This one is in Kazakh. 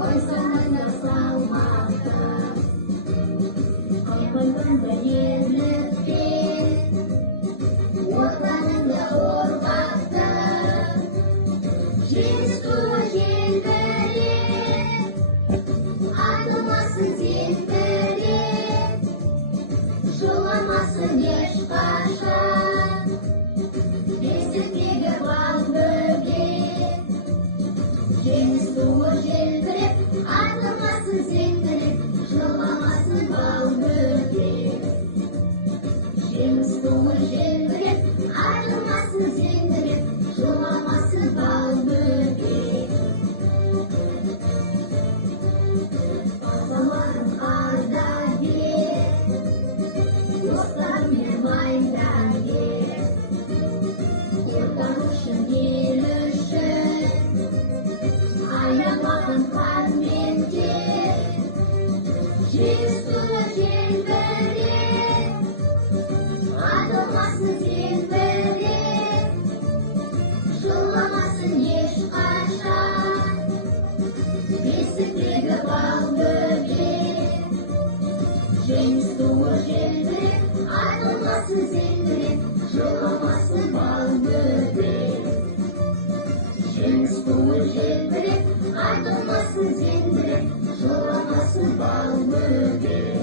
Oysanada salmakta, Kapınında yenildi, Ormanında ormakta, Жеңістің желбіреп, атылмасын зеңбіреп, жыламасын ешқашан, бесіктегі бал бөгет. Жеңістің желбіреп, атылмасын зеңбіреп, жыламасын бал бөгет. Жеңістің желбіреп, атылмасын зеңбіреп, жыламасын бал бөгет. Апаларым арда бер, достармен майда бер, отан үшін, ел үшін, аямағын қан мен тер. Жеңіс туы желбіреп, атылмасын зеңбіреп, жыламасын ешқашан, бесіктегі бал бөгет. Жеңіс туы желбіреп, атылмасын зеңбіреп, жыламасын бал бөгет. Жеңіс туы желбіреп, атылмасын зеңбіреп, жыламасын бал бөгет.